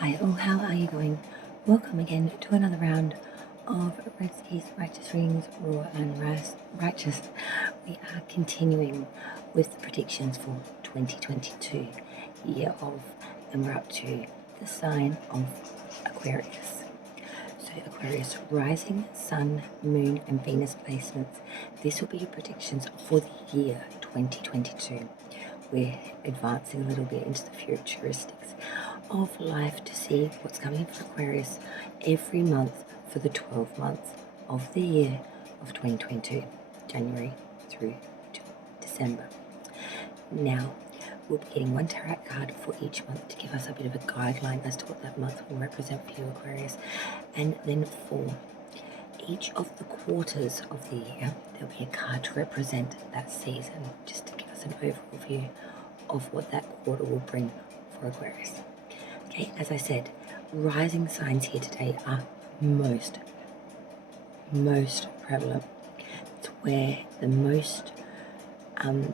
Hi all, how are you going? Welcome again to another round of Red Skis Righteous Readings, Raw and Righteous. We are continuing with the predictions for 2022, year of, and we're up to the sign of Aquarius. So Aquarius, rising, sun, moon and Venus placements. This will be your predictions for the year 2022. We're advancing a little bit into the futuristics of life to see what's coming for Aquarius every month for the 12 months of the year of 2022, January through to December. Now, we'll be getting one tarot card for each month to give us a bit of a guideline as to what that month will represent for you, Aquarius. And then for each of the quarters of the year, there'll be a card to represent that season, just to give us an overall view of what that quarter will bring for Aquarius. Okay, as I said, rising signs here today are most prevalent. It's where the most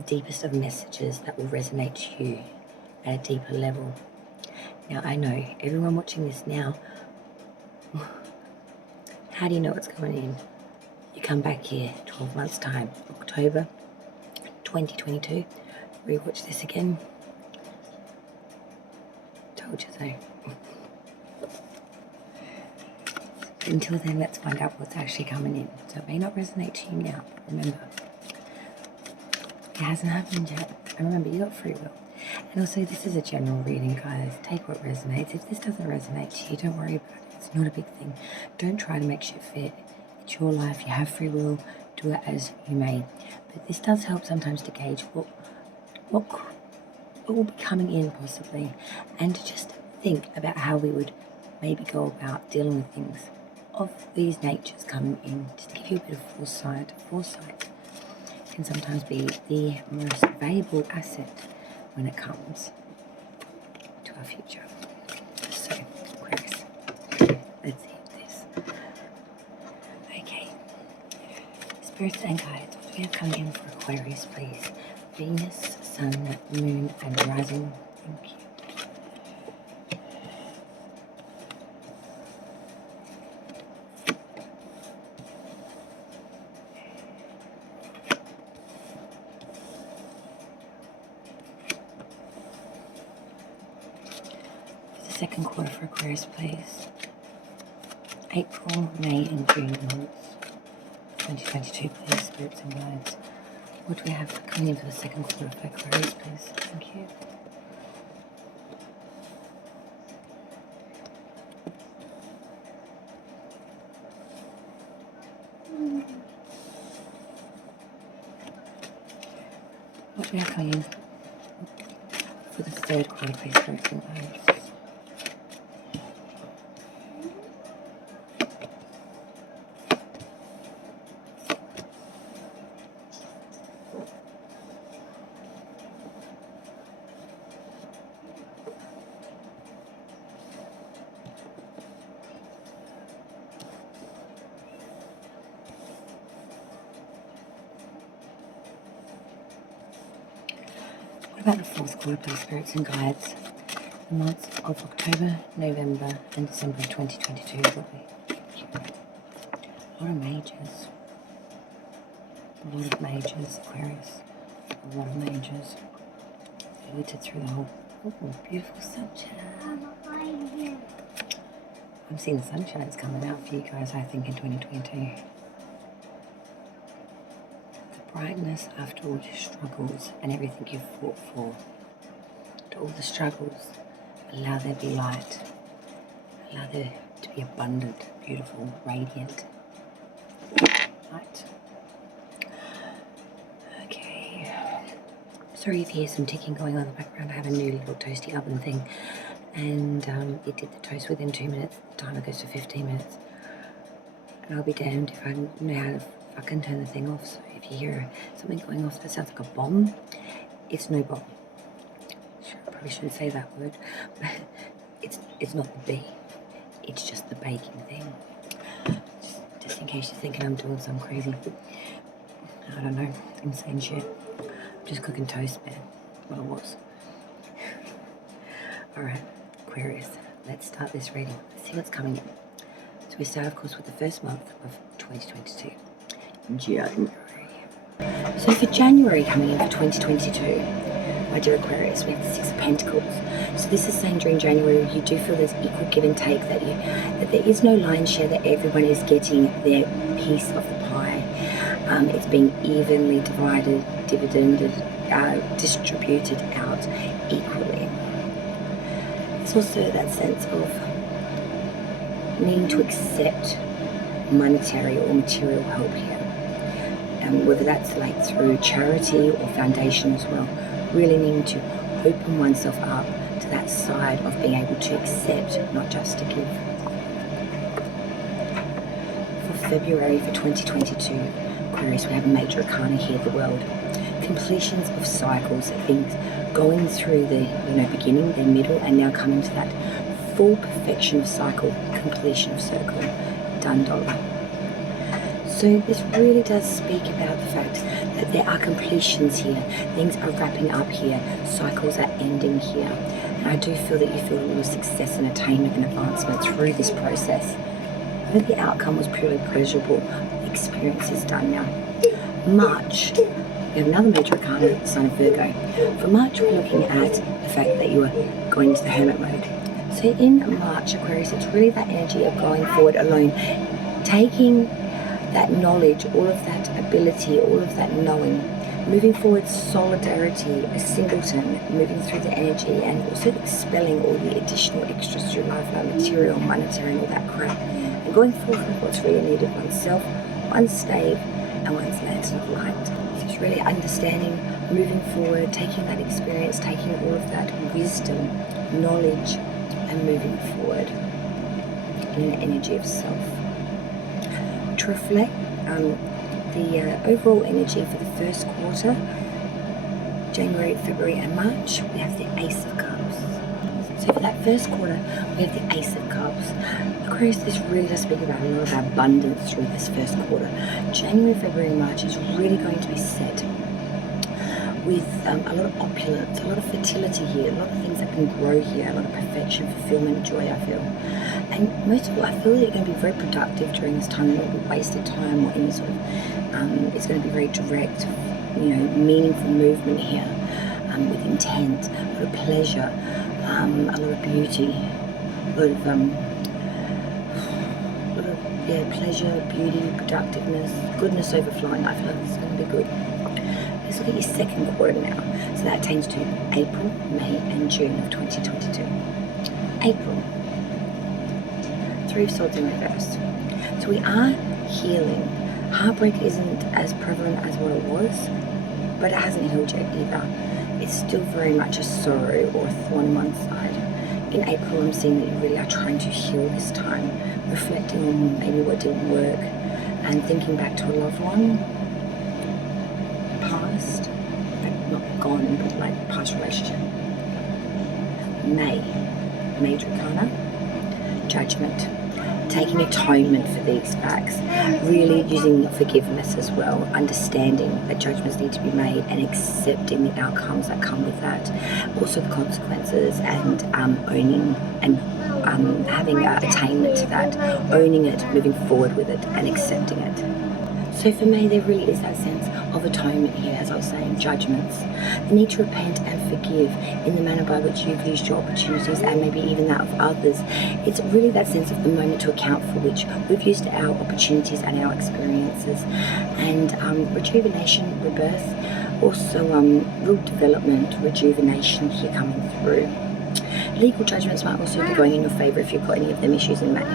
deepest of messages that will resonate to you at a deeper level. Now, I know everyone watching this now, how do you know what's coming in? You come back here 12 months time, October 2022, rewatch this again. Told you so. Until then, let's find out what's actually coming in. So it may not resonate to you now, but remember, it hasn't happened yet. And remember, you got free will. And also, this is a general reading, guys. Take what resonates. If this doesn't resonate to you, don't worry about it. It's not a big thing. Don't try to make shit fit. It's your life. You have free will. Do it as you may. But this does help sometimes to gauge what will be coming in possibly, and to just think about how we would maybe go about dealing with things of these natures coming in. Just give you a bit of foresight. Foresight can sometimes be the most valuable asset when it comes to our future. So, Aquarius, let's hit this. Okay, spirits and guides, what do we have coming in for Aquarius, please? Venus, sun, moon and rising. Thank you. For the second quarter for Aquarius, please. April, May and June months 2022, please, spirits and guides. What do we have coming in for the second quarter for Aquarius, please? Thank you. What do we have coming in for the third quarter, please, spirits and guides? What about the fourth quarter, please, spirits and guides? The months of October, November and December of 2022 will be. A lot of majors. A lot of majors, Aquarius. A lot of majors. Filtered through the whole. Oh, beautiful sunshine. I'm seeing the sunshine's coming out for you guys, I think, in 2022. Brightness after all your struggles and everything you've fought for. To all the struggles, allow there to be light. Allow there to be abundant, beautiful, radiant light. Okay. Sorry if you hear some ticking going on in the background. I have a new little toasty oven thing, and it did the toast within 2 minutes. The timer goes to 15 minutes. And I'll be damned if I know how to fucking turn the thing off. So if you hear something going off that sounds like a bomb, it's no bomb. Sure, I probably shouldn't say that word, but it's not the bee. It's just the baking thing. Just in case you're thinking I'm doing some crazy, I don't know, insane shit. I'm just cooking toast, man. What it was. Alright, Aquarius. let's start this reading. Let's see what's coming in. So we start, of course, with the first month of 2022, January. So for January coming in for 2022, my dear Aquarius, we have the Six of Pentacles. So this is saying during January you do feel there's equal give and take, that there is no lion's share, that everyone is getting their piece of the pie. It's being evenly divided, dividended, distributed out equally. It's also that sense of needing to accept monetary or material help here. Whether that's like through charity or foundation as well, really needing to open oneself up to that side of being able to accept, not just to give. For February for 2022, Aquarius, we have a major arcana here, the World. Completions of cycles, things going through the beginning, the middle, and now coming to that full perfection of cycle, completion of circle, done dollar. So this really does speak about the fact that there are completions here. Things are wrapping up here. Cycles are ending here. And I do feel that you feel a little success and attainment and advancement through this process. Whether the outcome was purely pleasurable, the experience is done now. March, we have another major arcana, the sign of Virgo. For March, we're looking at the fact that you are going into the hermit mode. So in March, Aquarius, it's really that energy of going forward alone, taking that knowledge, all of that ability, all of that knowing, moving forward, solidarity, a singleton, moving through the energy, and also expelling all the additional extras through life, like material, monetary, and all that crap, and going forward with what's really needed, oneself, one's stave, and one's lantern of light. So it's really understanding, moving forward, taking that experience, taking all of that wisdom, knowledge, and moving forward in the energy of self. To reflect the overall energy for the first quarter, January, February and March, we have the Ace of Cups. So for that first quarter, we have the Ace of Cups. Aquarius, this really does speak about a lot of abundance through this first quarter. January, February and March is really going to be set with a lot of opulence, a lot of fertility here, a lot of things that can grow here, a lot of perfection, fulfillment, joy, I feel. And most of all, I feel that you're going to be very productive during this time. There won't be wasted time or any sort of, it's going to be very direct, meaningful movement here, with intent, a lot of pleasure, a lot of beauty, a lot of pleasure, beauty, productiveness, goodness overflowing. I feel like this is going to be good. Let's look at your second quarter now. So that attains to April, May and June of 2022. April. Three of Swords in reverse. So we are healing. Heartbreak isn't as prevalent as what it was, but it hasn't healed yet either. It's still very much a sorrow or a thorn on one side. In April, I'm seeing that you really are trying to heal this time, reflecting on maybe what didn't work and thinking back to a loved one, past, like not gone, but like past relationship. May, major arcana, Judgment. Taking atonement for these facts, really using forgiveness as well, understanding that judgments need to be made and accepting the outcomes that come with that, also the consequences, and owning and having attainment to that, owning it, moving forward with it and accepting it. So for me, there really is that sense of atonement here, as I was saying, judgments. The need to repent and forgive in the manner by which you've used your opportunities and maybe even that of others. It's really that sense of the moment to account for which we've used our opportunities and our experiences. And rejuvenation, rebirth, also real development, rejuvenation here coming through. Legal judgments might also be going in your favour if you've got any of them issues in May.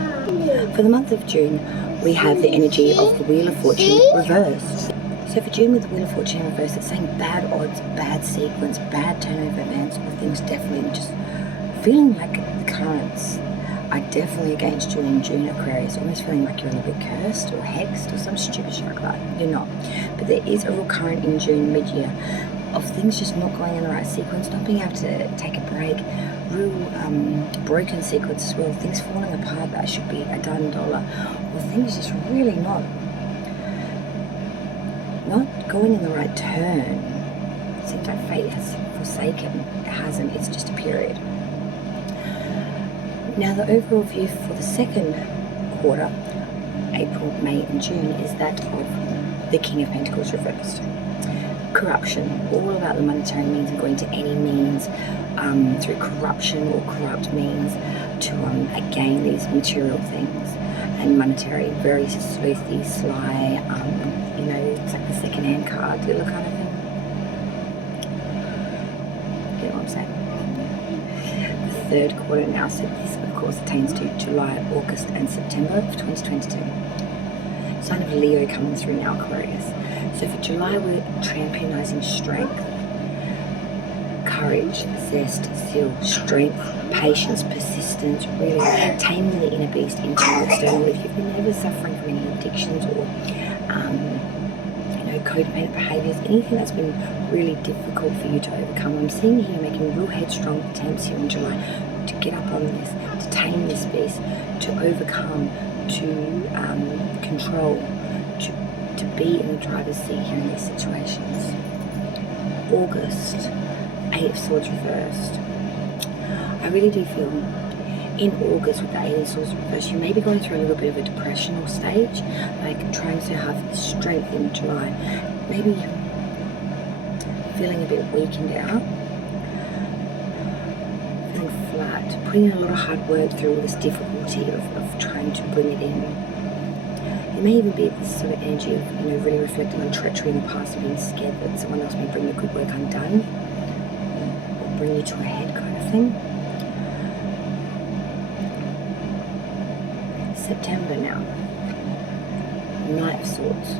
For the month of June, we have the energy of the Wheel of Fortune reversed. So for June with the Wheel of Fortune in reverse, it's saying bad odds, bad sequence, bad turnover events, or things definitely just feeling like the currents are definitely against you in June, Aquarius, almost feeling like you're a little bit cursed or hexed or some stupid shit like that. You're not. But there is a real current in June, mid-year, of things just not going in the right sequence, not being able to take a break, real broken sequence as well, things falling apart that should be a done dollar, or things just really not going in the right turn. It seems like fate has forsaken. It hasn't, it's just a period. Now the overall view for the second quarter, April, May and June, is that of the King of Pentacles reversed. Corruption, all about the monetary means and going to any means through corruption or corrupt means to gain these material things. And monetary, very sleuthy, sly, you know, it's like the second-hand car dealer kind of thing. You know what I'm saying? The third quarter now, so this of course attains to July, August and September of 2022. Sign of Leo coming through now, Aquarius. So for July, we're championizing strength, courage, zest, zeal, strength, patience, persistence, really taming the inner beast internal, external. If you've been ever suffering from any addictions or you know, codependent behaviours, anything that's been really difficult for you to overcome, I'm seeing here making real headstrong attempts here in July to get up on this, to tame this beast, to overcome, to control, to be in the driver's seat here in these situations. August, 8 of Swords reversed. I really do feel in August with the 8 of Swords reversed, you may be going through a little bit of a depressional stage, like trying to have strength in July. Maybe feeling a bit weakened out, feeling flat, putting in a lot of hard work through all this difficulty of trying to bring it in. It may even be this sort of energy of, you know, really reflecting on treachery in the past and being scared that someone else may bring the good work undone or bring you to a head kind of thing. September now, Knight of Swords.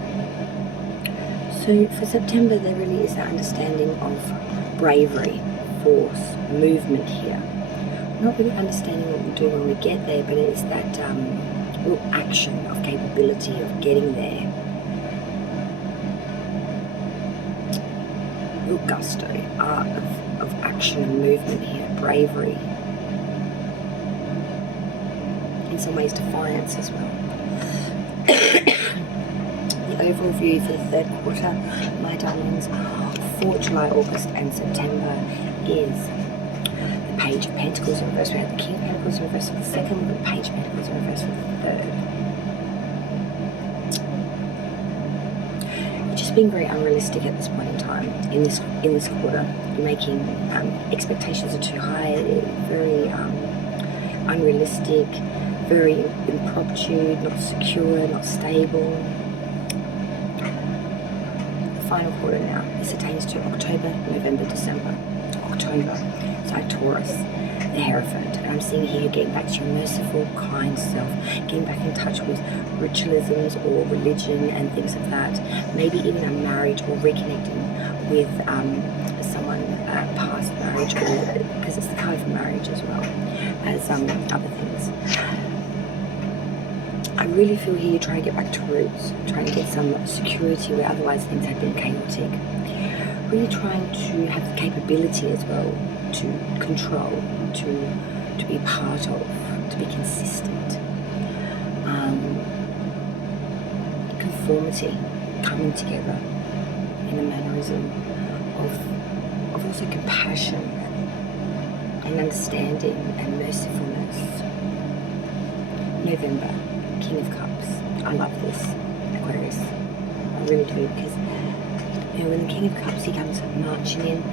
So for September, there really is that understanding of bravery, force, movement here. Not really understanding what we'll do when we get there, but it's that real action of capability of getting there. Real gusto, art of action and movement here, bravery. In some ways, defiance as well. The overall view for the third quarter, my darlings, for July, August and September is the Page of Pentacles in reverse. We have the King of Pentacles in reverse for the second, the Page of Pentacles in reverse for the third. You're just being very unrealistic at this point in time. In this quarter, you're making expectations are too high, very unrealistic, very impromptu, not secure, not stable. The final quarter now, this attains to October, November, December. October, so Taurus, the Hierophant. And I'm seeing here getting back to your merciful, kind self, getting back in touch with ritualisms or religion and things of that. Maybe even a marriage or reconnecting with someone past marriage, or because it's the card for marriage as well as other things. I really feel here you're trying to get back to roots, trying to get some security where otherwise things have been chaotic. Really trying to have the capability as well to control, to be part of, to be consistent. Conformity, coming together in a mannerism of also compassion and understanding and mercifulness. November, King of Cups. I love this, Aquarius. I really do, because you know, when the King of Cups, he comes marching in,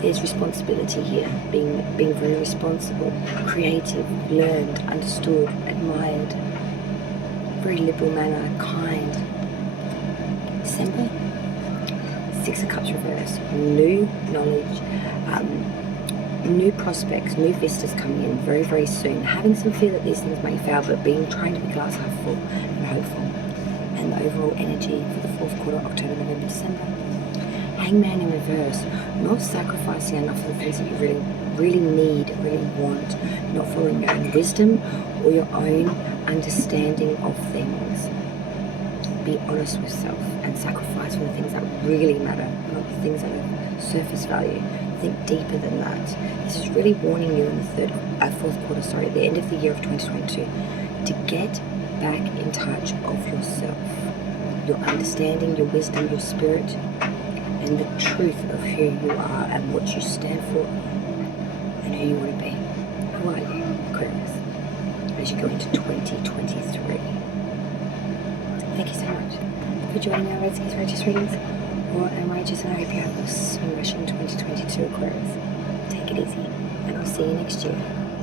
there's responsibility here, being very responsible, creative, learned, understood, admired, very liberal manner, kind. December, 6 of Cups reverse, new knowledge, new prospects, new vistas coming in very, very soon. Having some fear that these things may fail, but trying to be glass half full and hopeful. And the overall energy for the fourth quarter, October, November, December. Hangman in reverse, not sacrificing enough for the things that you really need, really want, not following your own wisdom or your own understanding of things. Be honest with self and sacrifice for the things that really matter, not the things that are surface value. Think deeper than that. This is really warning you in the fourth quarter, at the end of the year of 2022, to get back in touch of yourself, your understanding, your wisdom, your spirit, and the truth of who you are and what you stand for and who you want to be. Who are you, Aquarius? as you go into 2023. Thank you so much for joining our Red Skies Righteous readings. Raw and Righteous, and I hope you have a smashing 2022 Aquarius. Take it easy, and I'll see you next year.